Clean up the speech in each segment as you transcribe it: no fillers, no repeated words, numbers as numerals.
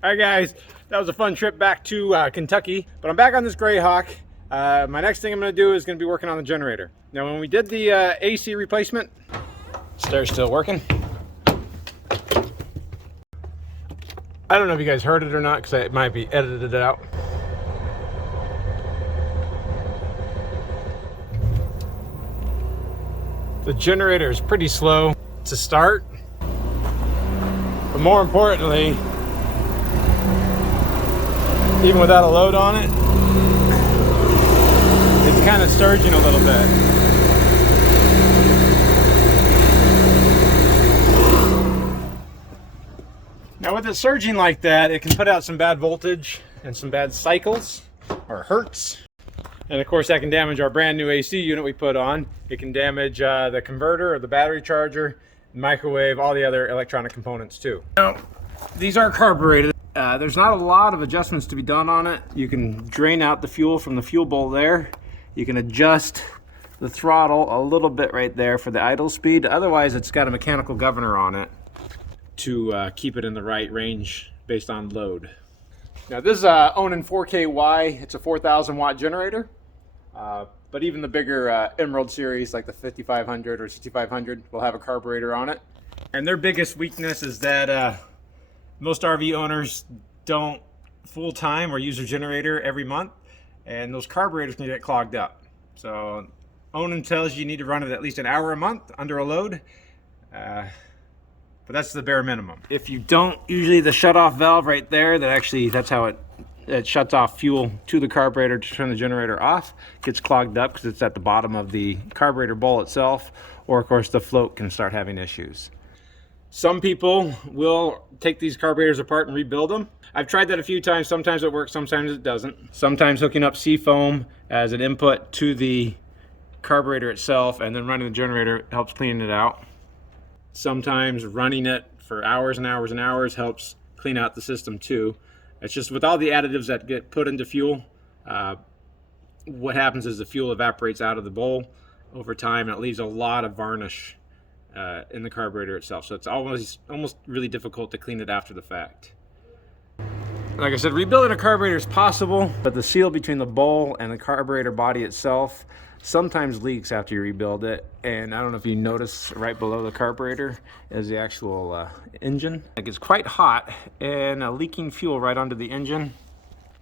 Alright guys, that was a fun trip back to Kentucky, but I'm back on this Greyhawk. My next thing I'm going to do is going to be working on the generator. Now when we did the AC replacement, star's still working. I don't know if you guys heard it or not because it might be edited out. The generator is pretty slow to start, but more importantly, even without a load on it, it's kind of surging a little bit. Now with it surging like that, it can put out some bad voltage and some bad cycles or hertz. And of course that can damage our brand new AC unit we put on. It can damage the converter or the battery charger, microwave, all the other electronic components too. Now, these are carbureted. There's not a lot of adjustments to be done on it. You can drain out the fuel from the fuel bowl there. You can adjust the throttle a little bit right there for the idle speed. Otherwise, it's got a mechanical governor on it to keep it in the right range based on load. Now this is a Onan 4KY. It's a 4,000 watt generator. But even the bigger Emerald series like the 5500 or 6500 will have a carburetor on it. And their biggest weakness is that most RV owners don't full-time or use their generator every month, and those carburetors can get clogged up. So Onan tells you need to run it at least an hour a month under a load, but that's the bare minimum. If you don't, usually the shut-off valve right there, that's how it shuts off fuel to the carburetor to turn the generator off, gets clogged up because it's at the bottom of the carburetor bowl itself, or of course the float can start having issues. Some people will take these carburetors apart and rebuild them. I've tried that a few times. Sometimes it works, sometimes it doesn't. Sometimes hooking up seafoam as an input to the carburetor itself and then running the generator helps clean it out. Sometimes running it for hours and hours and hours helps clean out the system too. It's just with all the additives that get put into fuel, what happens is the fuel evaporates out of the bowl over time and it leaves a lot of varnish in the carburetor itself. So it's almost really difficult to clean it after the fact. Like I said, rebuilding a carburetor is possible, but the seal between the bowl and the carburetor body itself sometimes leaks after you rebuild it. And I don't know if you notice right below the carburetor is the actual engine. It gets quite hot, and leaking fuel right onto the engine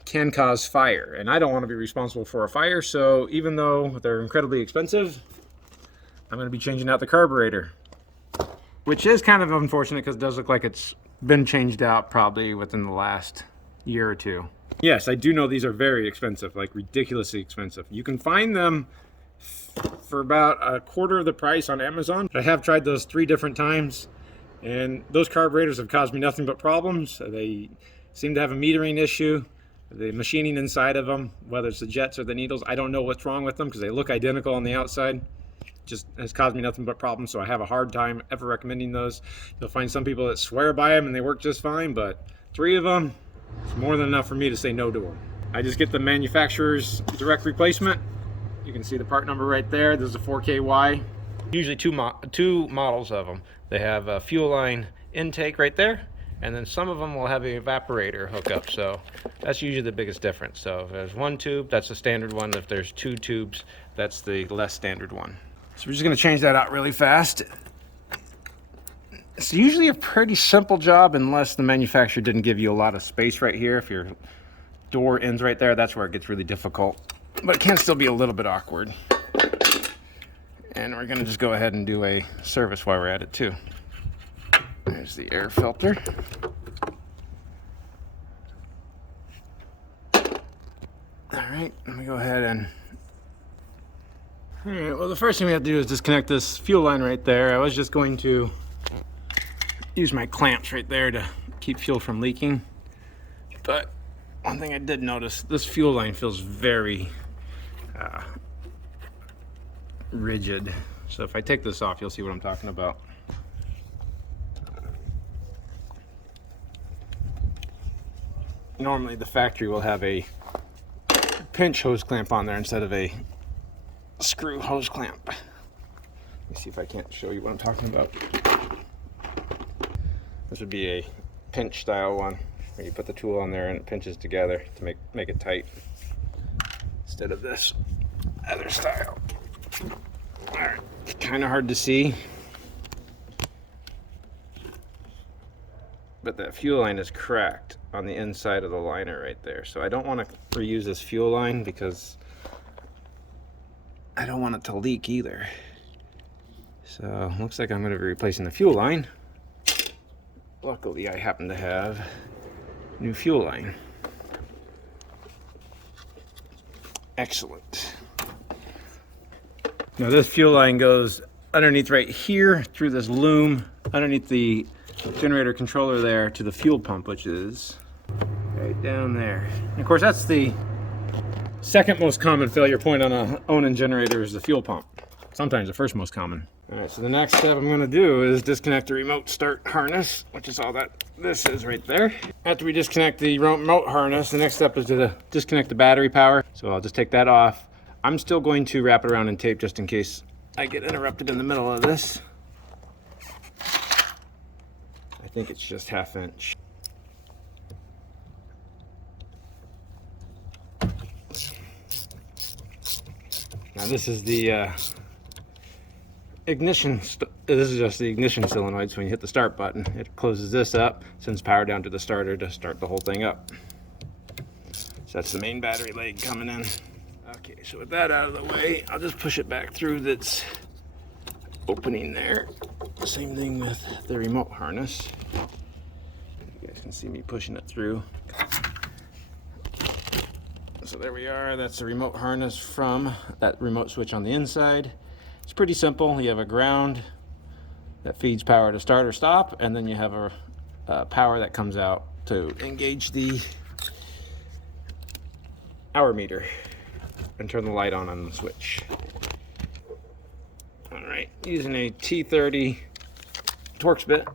can cause fire. And I don't want to be responsible for a fire, so even though they're incredibly expensive, I'm going to be changing out the carburetor, which is kind of unfortunate because it does look like it's been changed out probably within the last year or two. Yes, I do know these are very expensive, like ridiculously expensive. You can find them for about a quarter of the price on Amazon. I have tried those 3 different times, and those carburetors have caused me nothing but problems. They seem to have a metering issue. The machining inside of them, whether it's the jets or the needles, I don't know what's wrong with them because they look identical on the outside. Just has caused me nothing but problems, so I have a hard time ever recommending those. You'll find some people that swear by them and they work just fine, but 3 of them, it's more than enough for me to say no to them. I just get the manufacturer's direct replacement. You can see the part number right there. This is a 4KY. Usually two models of them. They have a fuel line intake right there, and then some of them will have an evaporator hookup. So that's usually the biggest difference. So if there's 1 tube, that's the standard one. If there's 2 tubes, that's the less standard one. So we're just going to change that out really fast. It's usually a pretty simple job unless the manufacturer didn't give you a lot of space right here. If your door ends right there, that's where it gets really difficult. But it can still be a little bit awkward. And we're going to just go ahead and do a service while we're at it too. There's the air filter. All right, let me go ahead and... All right, well, the first thing we have to do is disconnect this fuel line right there. I was just going to use my clamps right there to keep fuel from leaking. But one thing I did notice, this fuel line feels very rigid. So if I take this off, you'll see what I'm talking about. Normally the factory will have a pinch hose clamp on there instead of a screw hose clamp. Let me see if I can't show you what I'm talking about. This would be a pinch style one. where you put the tool on there and it pinches together to make it tight, instead of this other style. Alright, kind of hard to see, but that fuel line is cracked on the inside of the liner right there. So I don't want to reuse this fuel line because I don't want it to leak either. So looks like I'm going to be replacing the fuel line. Luckily I happen to have new fuel line. Excellent. Now this fuel line goes underneath right here through this loom, underneath the generator controller there to the fuel pump, which is right down there. And of course that's the second most common failure point on a Onan generator, is the fuel pump. Sometimes the first most common. Alright, so the next step I'm going to do is disconnect the remote start harness, which is all that this is right there. After we disconnect the remote harness, the next step is to disconnect the battery power. So I'll just take that off. I'm still going to wrap it around in tape just in case I get interrupted in the middle of this. I think it's just 1/2 inch. Now this is the ignition. This is just the ignition solenoid. So when you hit the start button, it closes this up, sends power down to the starter to start the whole thing up. So that's the main battery leg coming in. Okay, so with that out of the way, I'll just push it back through that's opening there. Same thing with the remote harness. You guys can see me pushing it through. So there we are. That's the remote harness from that remote switch on the inside. It's pretty simple. You have a ground that feeds power to start or stop, and then you have a power that comes out to engage the hour meter and turn the light on the switch. All right, using a T30 Torx bit.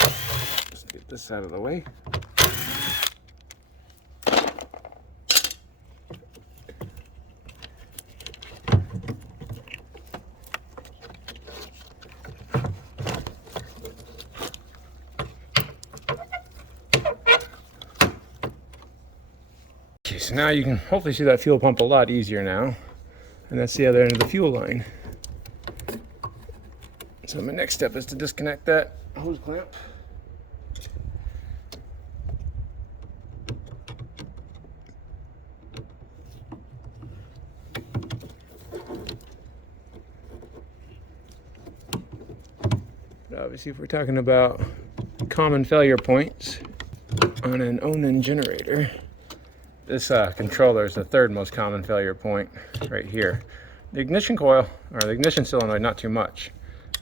Let's get this out of the way. Okay, so now you can hopefully see that fuel pump a lot easier now. And that's the other end of the fuel line. So my next step is to disconnect that hose clamp. But obviously if we're talking about common failure points on an Onan generator, this controller is the third most common failure point right here. The ignition coil, or the ignition solenoid, not too much.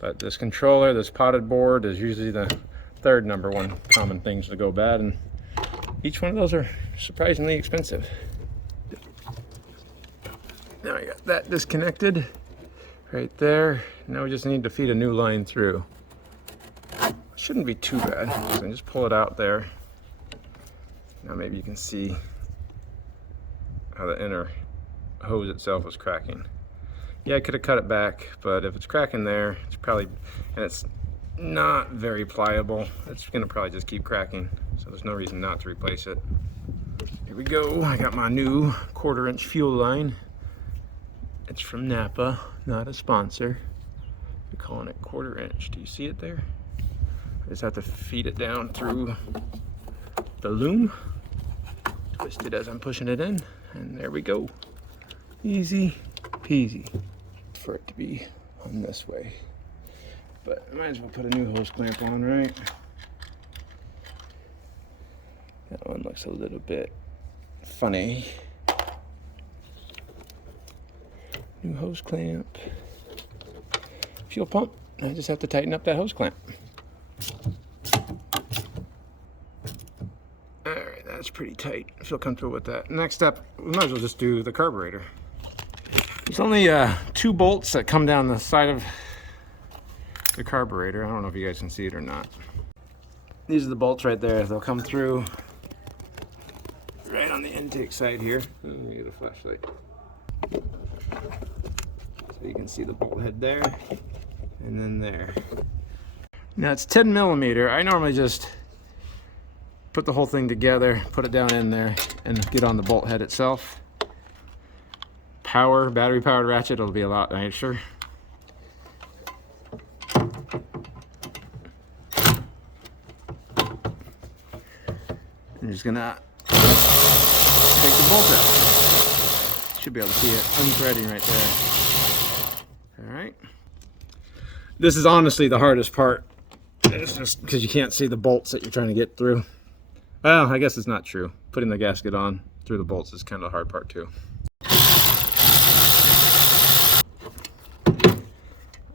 But this controller, this potted board, is usually the third #1 common things to go bad. And each one of those are surprisingly expensive. Now I got that disconnected right there. Now we just need to feed a new line through. Shouldn't be too bad. So just pull it out there. Now maybe you can see how the inner hose itself is cracking. Yeah, I could have cut it back, but if it's cracking there, it's probably, and it's not very pliable, it's gonna probably just keep cracking. So there's no reason not to replace it. Here we go. I got my new 1/4 inch fuel line. It's from Napa, not a sponsor. We're calling it 1/4 inch. Do you see it there? I just have to feed it down through the loom. Twist it as I'm pushing it in, and there we go. Easy peasy. For it to be on this way, but I might as well put a new hose clamp on, right? That one looks a little bit funny. New hose clamp. Fuel pump. I just have to tighten up that hose clamp. Alright, that's pretty tight. I feel comfortable with that. Next up, we might as well just do the carburetor. There's only 2 bolts that come down the side of the carburetor. I don't know if you guys can see it or not. These are the bolts right there. They'll come through right on the intake side here. Let me get a flashlight. So you can see the bolt head there, and then there. Now it's 10 millimeter. I normally just put the whole thing together, put it down in there, and get on the bolt head itself. Battery powered ratchet, it'll be a lot nicer. I'm just gonna take the bolt out. Should be able to see it unthreading right there. All right. This is honestly the hardest part. It's just because you can't see the bolts that you're trying to get through. Well, I guess it's not true. Putting the gasket on through the bolts is kind of the hard part too. All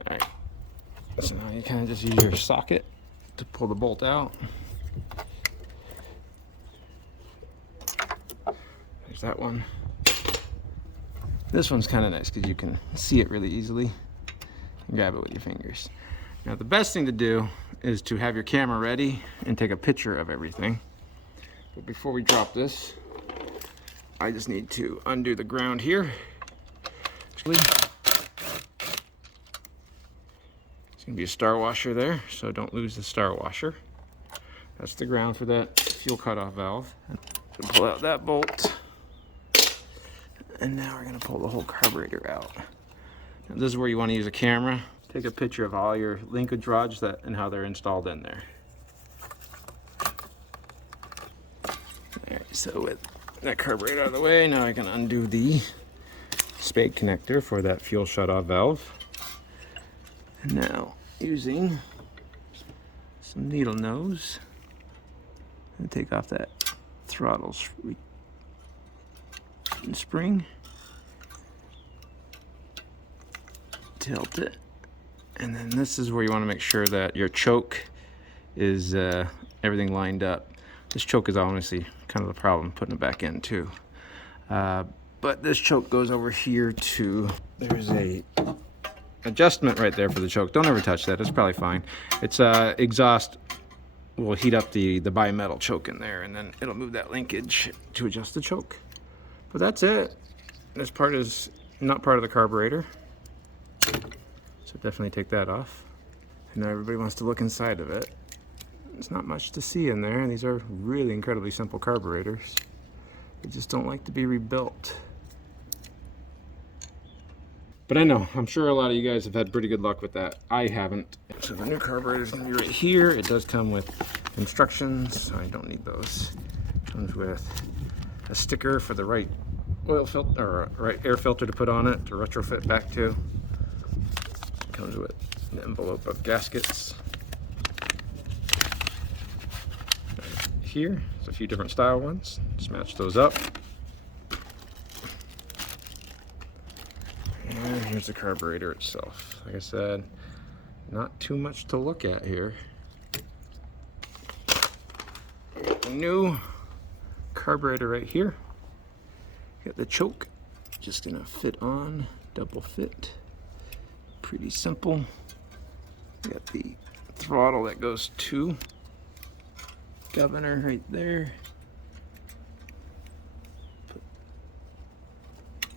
right. So now you kind of just use your socket to pull the bolt out. There's that one. This one's kind of nice because you can see it really easily and grab it with your fingers. Now the best thing to do is to have your camera ready and take a picture of everything. But before we drop this, I just need to undo the ground here. There's gonna be a star washer there, so don't lose the star washer. That's the ground for that fuel cutoff valve. So pull out that bolt. And now we're gonna pull the whole carburetor out. Now this is where you wanna use a camera. Take a picture of all your linkage rods and how they're installed in there. Alright, so with that carburetor out of the way, now I can undo the spade connector for that fuel shutoff valve. And now, using some needle nose, and take off that throttle spring, tilt it, and then this is where you want to make sure that your choke is everything lined up. This choke is honestly kind of the problem, putting it back in too. But this choke goes over here to, there's a adjustment right there for the choke. Don't ever touch that, it's probably fine. It's exhaust will heat up the bimetal choke in there, and then it'll move that linkage to adjust the choke. But that's it. This part is not part of the carburetor, so definitely take that off. And now everybody wants to look inside of it. There's not much to see in there. These are really incredibly simple carburetors. They just don't like to be rebuilt. But I know, I'm sure a lot of you guys have had pretty good luck with that. I haven't. So the new carburetor is going to be right here. It does come with instructions. I don't need those. It comes with a sticker for the right oil filter or right air filter to put on it to retrofit back to. It comes with an envelope of gaskets. Right here, there's a few different style ones. Just match those up. And here's the carburetor itself. Like I said, not too much to look at here. We got the new carburetor right here. Got the choke, just gonna fit on, double fit. Pretty simple. Got the throttle that goes to governor right there.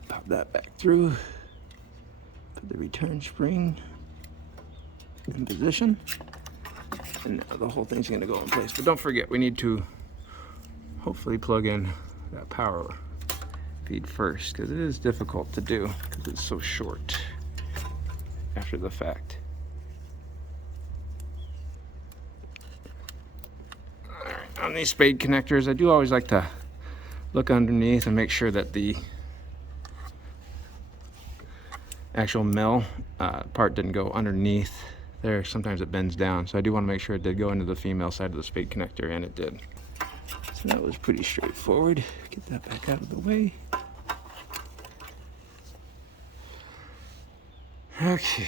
Pop that back through. Put the return spring in position. And now the whole thing's gonna go in place. But don't forget, we need to hopefully plug in that power feed first, because it is difficult to do because it's so short after the fact. All right, on these spade connectors, I do always like to look underneath and make sure that the actual mill part didn't go underneath there. Sometimes it bends down, so I do want to make sure it did go into the female side of the spade connector, and it did. So that was pretty straightforward. Get that back out of the way. Okay.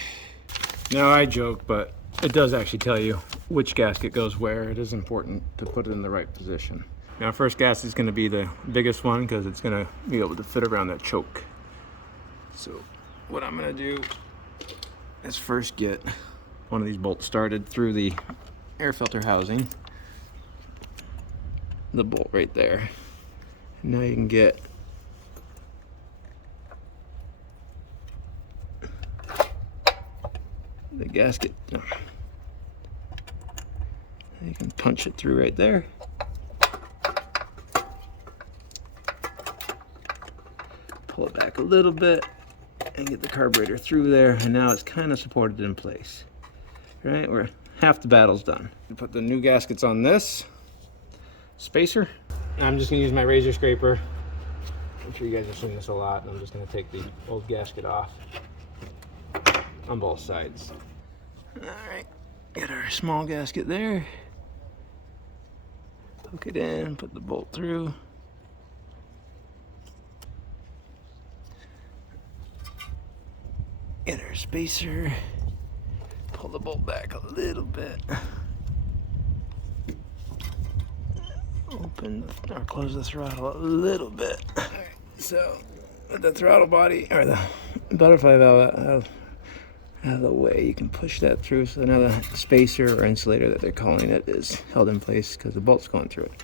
Now I joke, but it does actually tell you which gasket goes where. It is important to put it in the right position. Now first gasket is going to be the biggest one because it's going to be able to fit around that choke. So what I'm going to do is first get one of these bolts started through the air filter housing. The bolt right there. Now you can get the gasket. You can punch it through right there. pull it back a little bit and get the carburetor through there, and now it's kind of supported in place. Right, we're half the battle's done. Put the new gaskets on this spacer. I'm just gonna use my razor scraper. I'm sure you guys have seen this a lot, and I'm just gonna take the old gasket off on both sides. All right, get our small gasket there. Hook it in, put the bolt through. Get our spacer, pull the bolt back a little bit. Open or close the throttle a little bit. All right, so with the throttle body or the butterfly valve out of the way, you can push that through. So now the spacer or insulator that they're calling it is held in place because the bolt's going through it.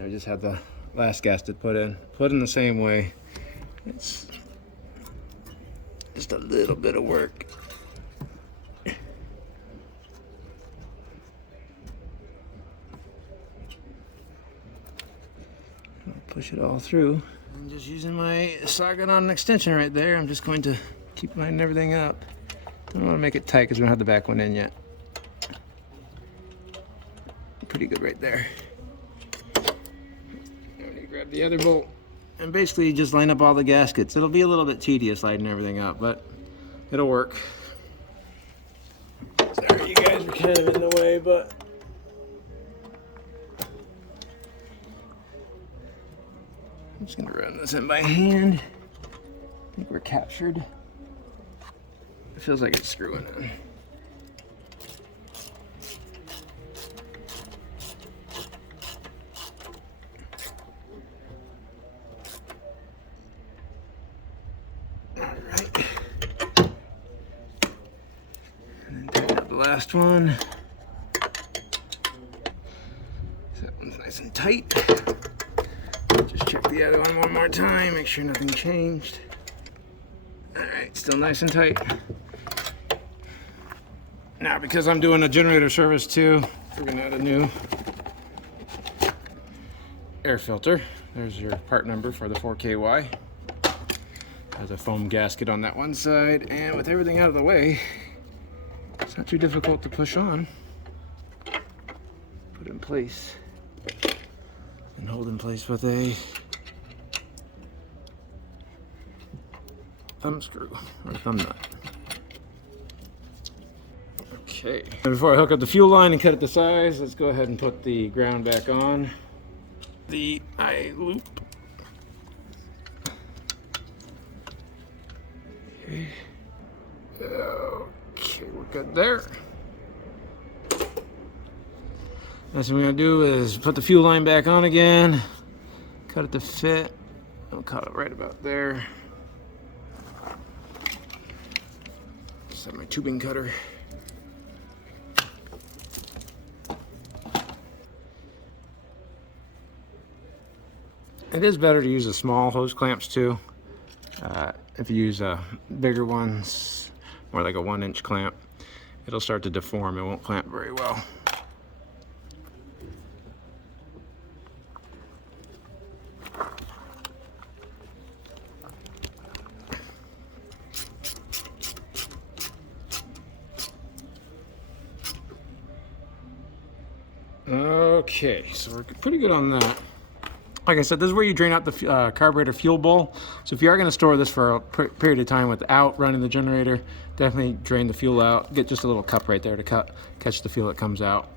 I just had the last gasket put in the same way. It's just a little bit of work. I'll push it all through. I'm just using my socket on an extension right there. I'm just going to keep lining everything up. Don't want to make it tight because we don't have the back one in yet. Pretty good right there. Now you grab the other bolt and basically just line up all the gaskets. It'll be a little bit tedious lighting everything up, but it'll work. Sorry, you guys are kind of in the way, but I'm just gonna run this in by hand. I think we're captured. It feels like it's screwing in. Alright. And then tighten up the last one. That one's nice and tight. Just check the other one more time, make sure nothing changed. Alright, still nice and tight. Now, because I'm doing a generator service too, we're gonna add a new air filter. There's your part number for the 4KY. Has a foam gasket on that one side, and with everything out of the way, it's not too difficult to push on, put in place, and hold in place with a thumb screw or thumb nut. Okay. And before I hook up the fuel line and cut it to size, let's go ahead and put the ground back on the eye loop. Okay. Okay, we're good there. Next thing we're gonna do is put the fuel line back on again, cut it to fit. I'll cut it right about there. Set my tubing cutter. It is better to use the small hose clamps too. If you use bigger ones, more like a 1-inch clamp, it'll start to deform. It won't clamp very well. Okay, so we're pretty good on that. Like I said, this is where you drain out the carburetor fuel bowl. So if you are going to store this for a period of time without running the generator, definitely drain the fuel out. Get just a little cup right there to catch the fuel that comes out.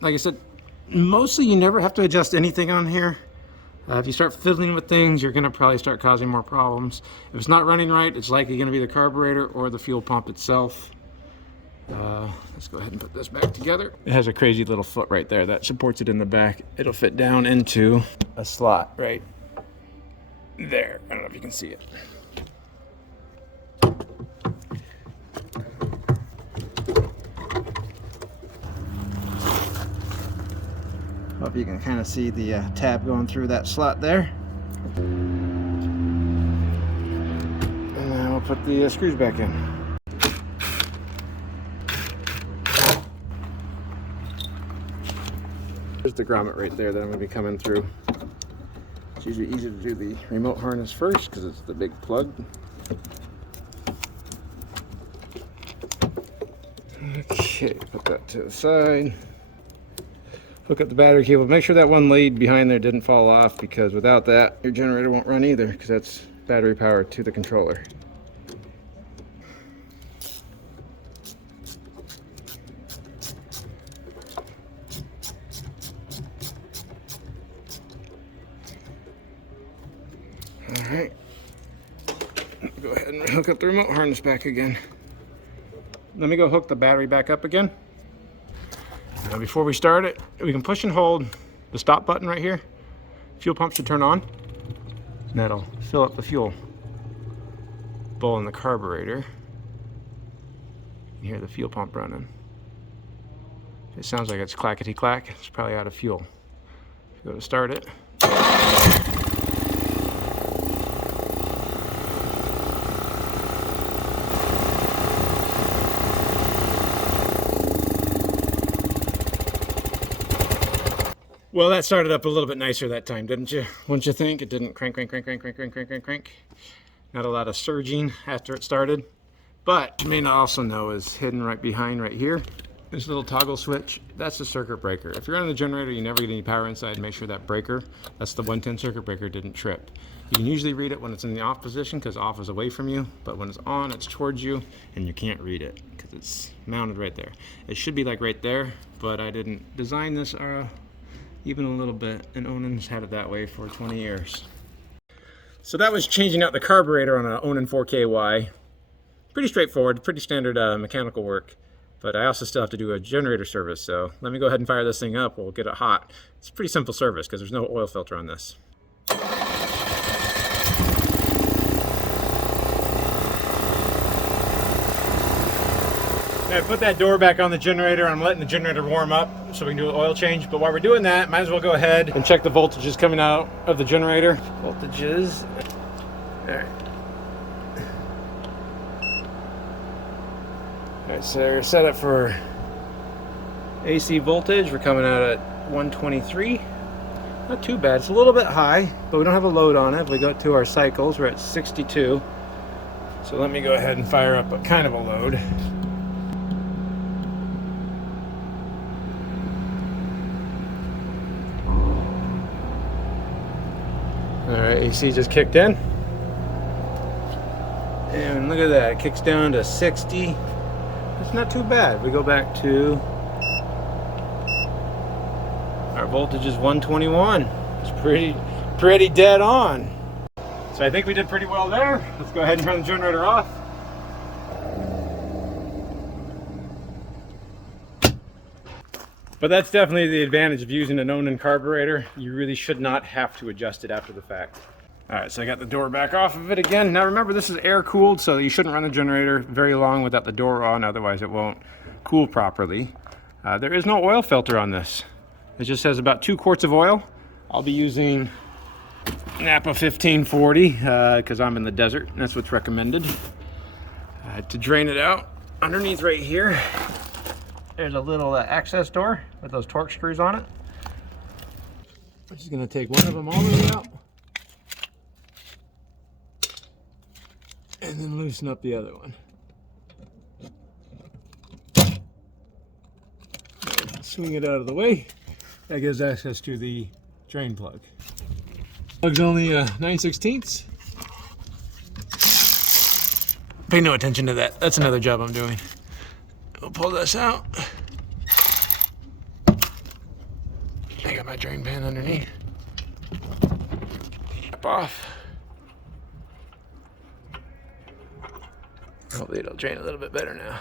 Like I said, mostly you never have to adjust anything on here. If you start fiddling with things, you're going to probably start causing more problems. If it's not running right, it's likely going to be the carburetor or the fuel pump itself. Let's go ahead and put this back together. It has a crazy little foot right there that supports it in the back. It'll fit down into a slot right there. I don't know if you can see it. Hope you can kind of see the tab going through that slot there. And then we'll put the screws back in. There's the grommet right there that I'm going to be coming through. It's usually easier to do the remote harness first because it's the big plug. Okay, put that to the side. Hook up the battery cable. Make sure that one lead behind there didn't fall off, because without that, your generator won't run either, because that's battery power to the controller. Alright, go ahead and hook up the remote harness back again. Let me go hook the battery back up again. Now before we start it, we can push and hold the stop button right here. Fuel pump should turn on, and that'll fill up the fuel bowl in the carburetor. You can hear the fuel pump running. It sounds like it's clackety clack. It's probably out of fuel. If you go to start it. Well, that started up a little bit nicer that time, didn't you? Wouldn't you think? It didn't crank, crank, crank, crank, crank, crank, crank, crank, crank. Not a lot of surging after it started. But you may not also know is hidden right behind right here. This little toggle switch, that's the circuit breaker. If you're on the generator, you never get any power inside, make sure that breaker, that's the 110 circuit breaker, didn't trip. You can usually read it when it's in the off position, because off is away from you, but when it's on, it's towards you, and you can't read it, because it's mounted right there. It should be like right there, but I didn't design this even a little bit, and Onan's had it that way for 20 years. So that was changing out the carburetor on an Onan 4KY. Pretty straightforward, pretty standard mechanical work, but I also still have to do a generator service, so let me go ahead and fire this thing up. We'll get it hot. It's a pretty simple service because there's no oil filter on this. I put that door back on the generator. I'm letting the generator warm up so we can do an oil change. But while we're doing that, might as well go ahead and check the voltages coming out of the generator. Voltages. All right. All right, so we're set up for AC voltage. We're coming out at 123. Not too bad. It's a little bit high, but we don't have a load on it. If we go to our cycles, we're at 62. So let me go ahead and fire up a kind of a load. Alright, AC just kicked in. And look at that, it kicks down to 60. It's not too bad. We go back to our voltage is 121. It's pretty dead on. So I think we did pretty well there. Let's go ahead and turn the generator off. But that's definitely the advantage of using an Onan carburetor. You really should not have to adjust it after the fact. All right, so I got the door back off of it again. Now remember, this is air cooled, so you shouldn't run the generator very long without the door on, otherwise it won't cool properly. There is no oil filter on this. It just says about 2 quarts of oil. I'll be using Napa 1540 because I'm in the desert, and that's what's recommended. To drain it out, underneath right here, there's a little access door with those torque screws on it. I'm just gonna take one of them all the way out and then loosen up the other one. Swing it out of the way. That gives access to the drain plug. Plug's only 9/16. Pay no attention to that. That's another job I'm doing. We'll pull this out. I got my drain pan underneath. Tap off. Hopefully it'll drain a little bit better now.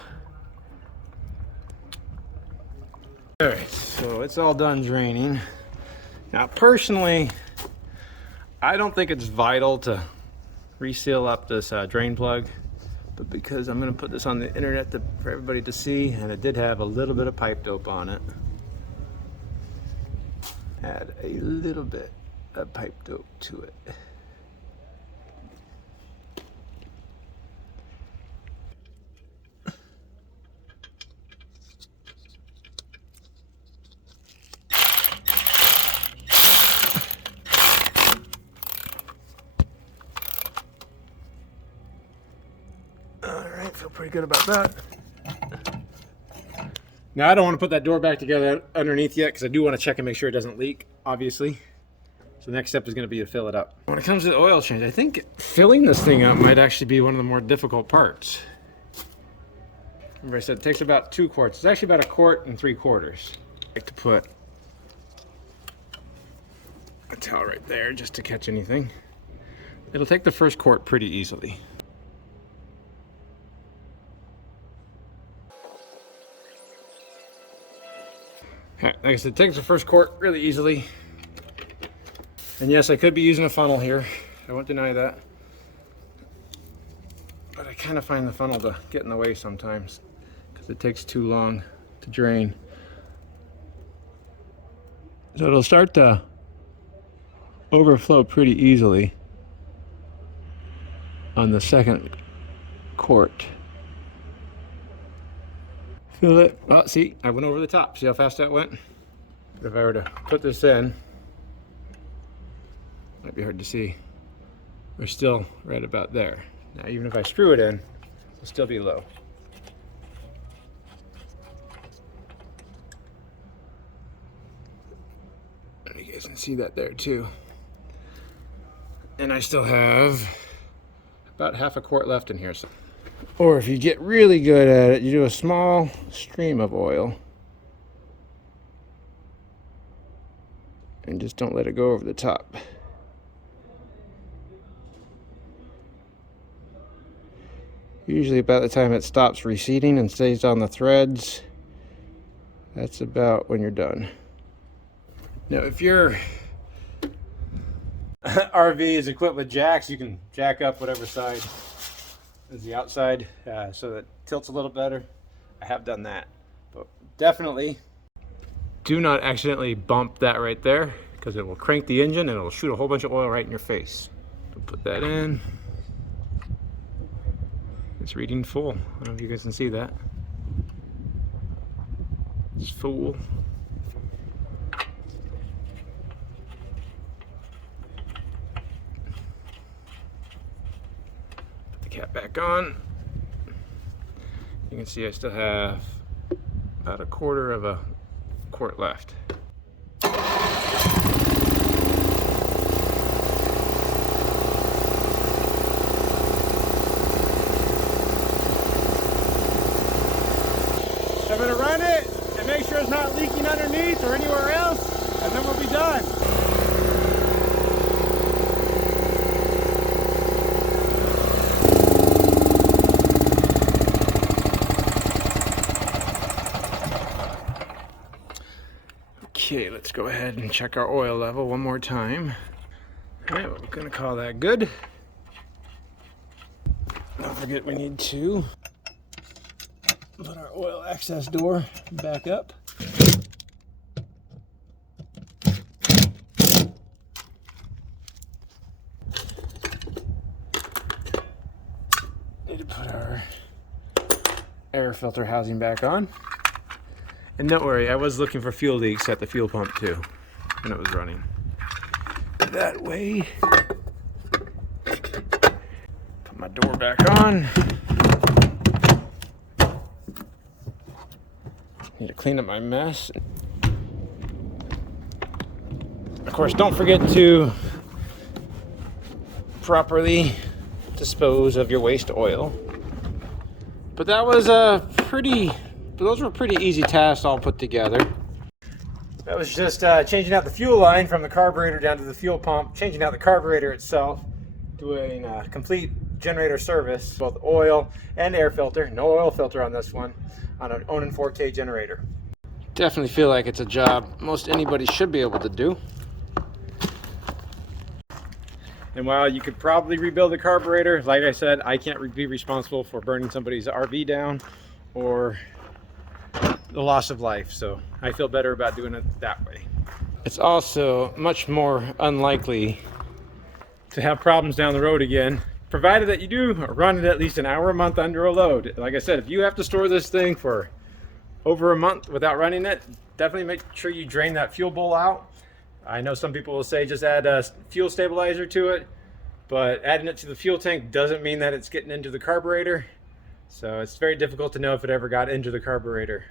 All right, so it's all done draining. Now personally, I don't think it's vital to reseal up this drain plug, but because I'm going to put this on the internet for everybody to see, and it did have a little bit of pipe dope on it. Add a little bit of pipe dope to it. pretty good about that. Now I don't want to put that door back together underneath yet because I do want to check and make sure it doesn't leak, obviously. So the next step is going to be to fill it up. When it comes to the oil change, I think filling this thing up might actually be one of the more difficult parts. Remember I said it takes about 2 quarts. It's actually about 1 3/4 quarts. I like to put a towel right there just to catch anything. It'll take the first quart pretty easily. Like I said, it takes the first quart really easily. And yes, I could be using a funnel here. I won't deny that. But I kind of find the funnel to get in the way sometimes because it takes too long to drain. So it'll start to overflow pretty easily on the second quart. Fill it. Oh, see, I went over the top. See how fast that went? But if I were to put this in, might be hard to see. We're still right about there. Now, even if I screw it in, it'll still be low. You guys can see that there too. And I still have about 1/2 quart left in here. So. Or if you get really good at it, you do a small stream of oil. And just don't let it go over the top. Usually about the time it stops receding and stays on the threads, that's about when you're done. Now if your RV is equipped with jacks, you can jack up whatever side is the outside so that it tilts a little better. I have done that. But definitely do not accidentally bump that right there because it will crank the engine and it will shoot a whole bunch of oil right in your face. So put that in. It's reading full. I don't know if you guys can see that. It's full. Put the cap back on. You can see I still have about 1/4 quart left. I'm going to run it and make sure it's not leaking underneath or anywhere else, and then we'll be done. Okay, let's go ahead and check our oil level one more time. All right, we're going to call that good. Don't forget we need to put our oil access door back up. Need to put our air filter housing back on. And don't worry, I was looking for fuel leaks at the fuel pump too when it was running. That way. Put my door back on. Need to clean up my mess. Of course, don't forget to properly dispose of your waste oil. But that was those were pretty easy tasks all put together. That was just changing out the fuel line from the carburetor down to the fuel pump, changing out the carburetor itself, doing a complete generator service, both oil and air filter. No oil filter on this one, on an Onan 4K generator. Definitely feel like it's a job most anybody should be able to do. And while you could probably rebuild the carburetor, like I said, I can't be responsible for burning somebody's RV down or the loss of life, so I feel better about doing it that way. It's also much more unlikely to have problems down the road again, provided that you do run it at least an hour a month under a load. Like I said, if you have to store this thing for over a month without running it, definitely make sure you drain that fuel bowl out. I know some people will say just add a fuel stabilizer to it, but adding it to the fuel tank doesn't mean that it's getting into the carburetor. So it's very difficult to know if it ever got into the carburetor.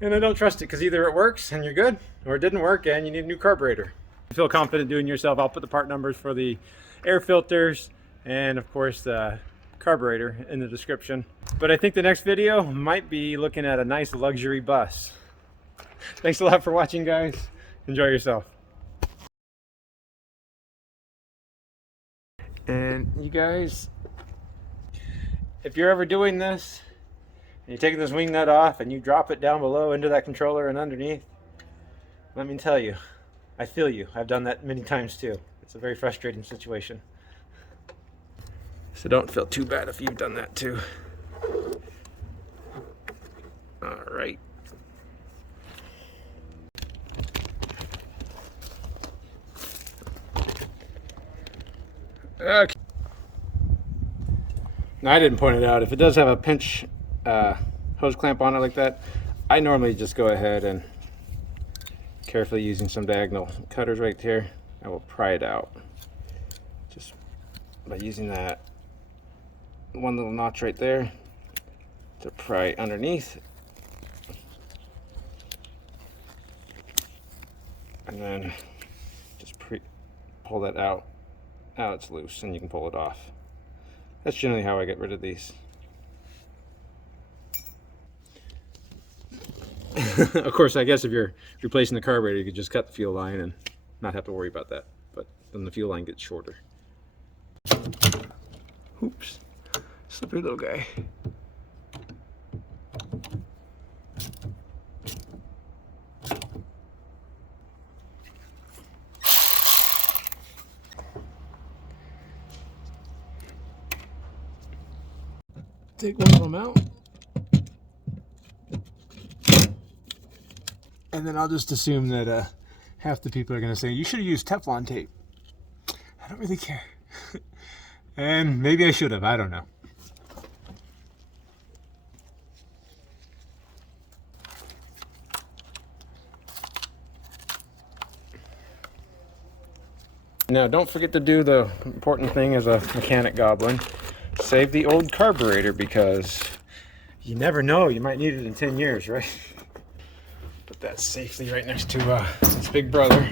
And I don't trust it because either it works and you're good, or it didn't work and you need a new carburetor. If you feel confident doing it yourself, I'll put the part numbers for the air filters and of course the carburetor in the description. But I think the next video might be looking at a nice luxury bus. Thanks a lot for watching, guys. Enjoy yourself. And you guys, if you're ever doing this, and you're taking this wing nut off and you drop it down below into that controller and underneath, let me tell you, I feel you. I've done that many times too. It's a very frustrating situation. So don't feel too bad if you've done that too. All right. Okay. Now I didn't point it out. If it does have a pinch hose clamp on it like that, I normally just go ahead and carefully using some diagonal cutters right here, I will pry it out just by using that one little notch right there to pry underneath, and then just pull that out. Now it's loose and you can pull it off. That's generally how I get rid of these. Of course, I guess if you're replacing the carburetor, you could just cut the fuel line and not have to worry about that. But then the fuel line gets shorter. Oops, slippery little guy. Take one of them out. And then I'll just assume that half the people are going to say, you should have used Teflon tape. I don't really care. And maybe I should have, I don't know. Now don't forget to do the important thing as a mechanic goblin. Save the old carburetor, because you never know, you might need it in 10 years, right? Put that safely right next to its big brother.